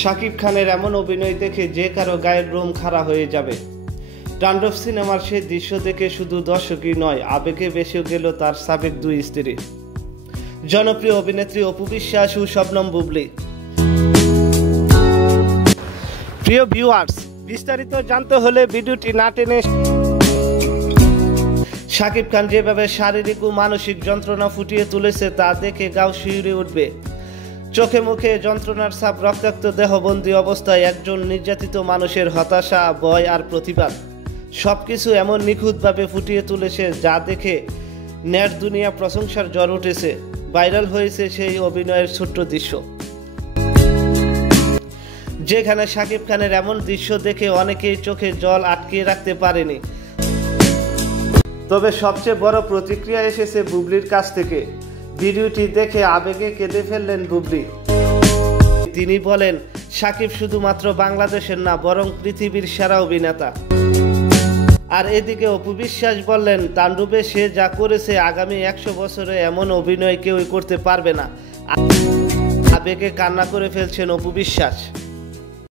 শাকিব খানের এমন অভিনয় দেখে যে কারো গায়ের রোম খাড়া হয়ে যাবে। তাণ্ডব সিনেমার সেই দৃশ্য দেখে শুধু দর্শকই নয়, আবেগে বেসে গেল তার সাবেক দুই স্ত্রী, জনপ্রিয় অভিনেত্রী অপু বিশ্বাস ও শবনম বুবলি। প্রিয় ভিউয়ার্স, বিস্তারিত জানতে হলে ভিডিওটি না টেনে শাকিব খান যেভাবে শারীরিক ও মানসিক যন্ত্রণা ফুটিয়ে তুলেছে তা দেখে গাও শিউরে উঠবে। চোখে মুখে যন্ত্রণার ছাপ, রক্তাক্ত দেহবন্দী অবস্থায় একজন নির্যাতিত মানুষের হতাশা, ভয় আর প্রতিবাদ সবকিছু এমন নিখুঁতভাবে ফুটিয়ে তুলেছে যা দেখে নেট দুনিয়া প্রশংসার ঝড় উঠেছে। ভাইরাল হয়েছে সেই অভিনয়ের ছোট্ট দৃশ্য, যেখানে শাকিব খানের এমন দৃশ্য দেখে অনেকেই চোখে জল আটকে রাখতে পারেনি। তবে সবচেয়ে বড় প্রতিক্রিয়া এসেছে বুবলির কাছ থেকে। ভিডিওটি দেখে আবেগে কেঁদে ফেললেন বুবলি। তিনি বলেন, শাকিব শুধুমাত্র বাংলাদেশের না, বরং পৃথিবীর সেরা অভিনেতা। আর এদিকে অপু বিশ্বাস বললেন, তাণ্ডবে সে যা করেছে আগামী 100 বছরে এমন অভিনয় কেউই করতে পারবে না। আবেগে কান্না করে ফেলছেন অপু বিশ্বাস।